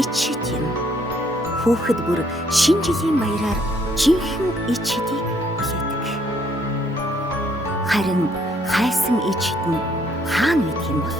ичид юм. Хүүхэд бүр шинэ жилийн баяраар жинхэнэ ичидийг хүлээдэг. Харин хайсан ичид нь хаана мэдэх юм бол?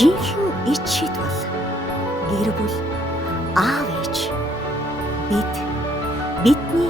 Жинхэнэ ичид бол гэр бүл, аав ээж, бидний